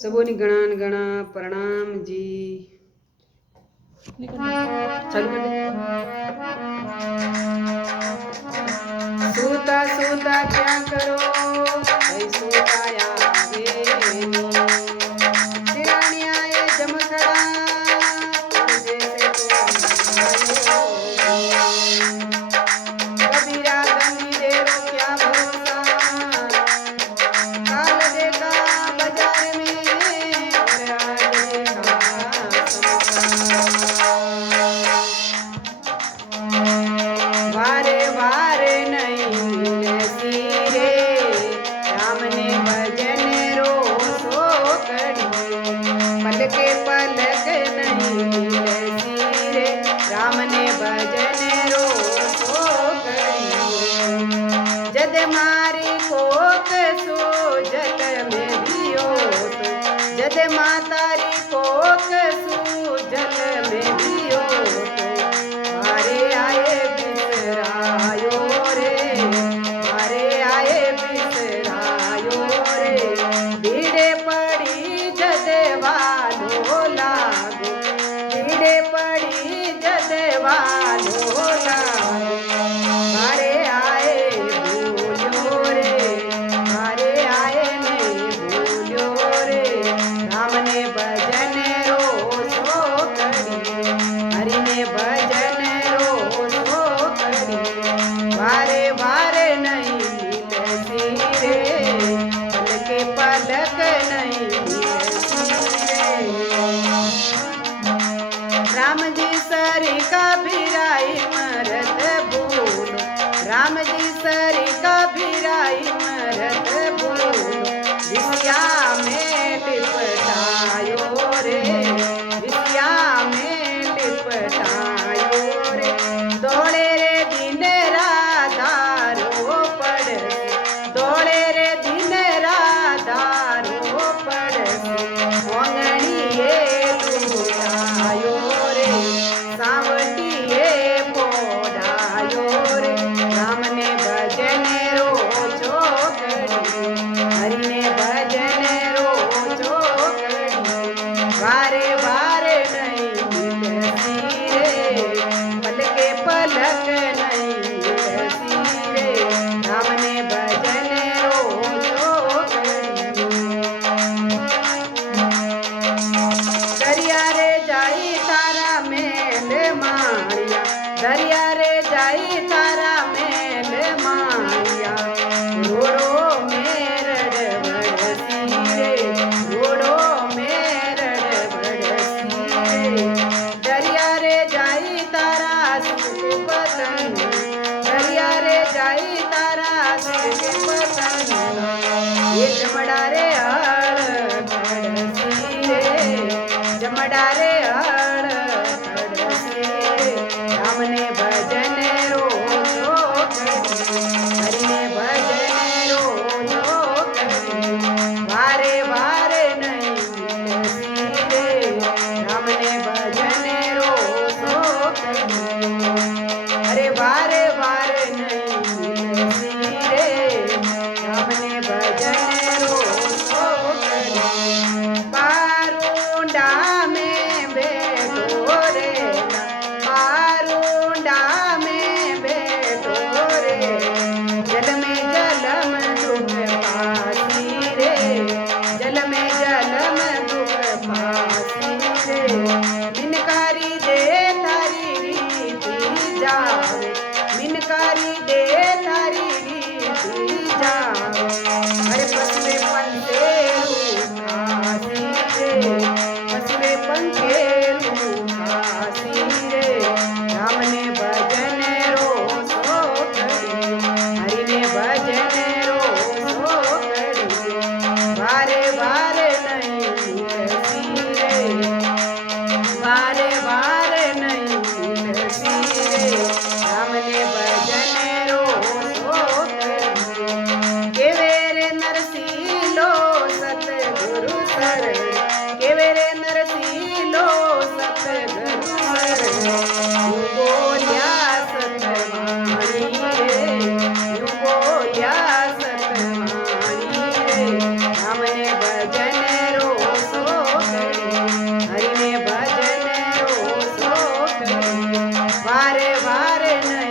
सबोनी गणान गणा प्रणाम जी। चालू कर दे। सूता सूता क्या करो भाई सूताया गे सिरानिया ये जमखड़ा जैसे कबीरा गंभीर क्या भरोसा काल देखा बाजार में और आज देखा वारे वारे नहीं मिले सीरे राम ने भजन रो सो कड़ी पलके पलक नहीं मिले सीरे राम ने भजन रो सो कड़ी जद मारी कोक सो जग में भी हो जद मातारी कोक सो जग में भी हो मारे आए बिसरायो रे मारे आए बिसरायो रे भीड़े पड़ी जदवालो लागो भीड़े पड़ी जदवालो लागो मारे आए भूलो रे मारे आए नहीं भूलो रे राम ने भजन रो सो करी हरि ने भजन रो सो करी वारे वारे नहीं मिलती रे पलके पलक नहीं मिलती रे राम जी सरी का भिराई मरत बोलो राम जी सरी का भिराई मरत बोलो विद्या में लिपटायो रे विद्या में लिपटायो रे दौड़े रे दिन राधारो पड़ दौड़े रे दिन राधारो पड़ मोंगणिए लूटायो रे सावटिए पोड़ायो रे राम ने भजन रो चोकड़ी हरि ने भजन रो चोकड़ी वारे वारे नहीं मिलती रे पलके पलक नहीं मिलती रे राम ने भजन रो चोकड़ी दरिया रे जाई तारा मेल मारिया दरिया रे जाई तारा मेल मारिया रोड़ो मेरड़ बड़सी रे रोड़ो मेरड़ बड़सी रे दरिया रे जाई तारा सुख पतंग दरिया रे जाई तारा सुख पतंग ये जमड़ा रे हड़ बड़सी रे जमड़ा रे हड़ बड़सी रे राम ने भजन रो जो करी हरि ने भजन रो जो करी वारे वारे नहीं मिलती रे राम ने भजन रो जो करी अरे वारे वारे नहीं मिलती रे राम ने भजन रो जो करी पारुंडा में बैठो रे पारुंडा में बैठो रे जल में जलम दुख पासी रे जल में जलम दुख पासी रे मिनकारी दे तारी रीति जावे मिनकारी दे तारी रीति जावे अरे पसले पंते रूखासी रे पसले पंते रूखासी रे राम ने भजन रो सो करी हरि ने भजन रो सो करी वारे वारे नहीं मिलती रे वारे वारे नहीं मिलती रे राम ने भजन रो सो करी केवेरे नरसीलो सतगुरु सर केवेरे नरसीलो सतगुरु सर बोलिया सतवाणी रे बोलिया सतवाणी रे राम ने भजन रो વારે વારે નહીં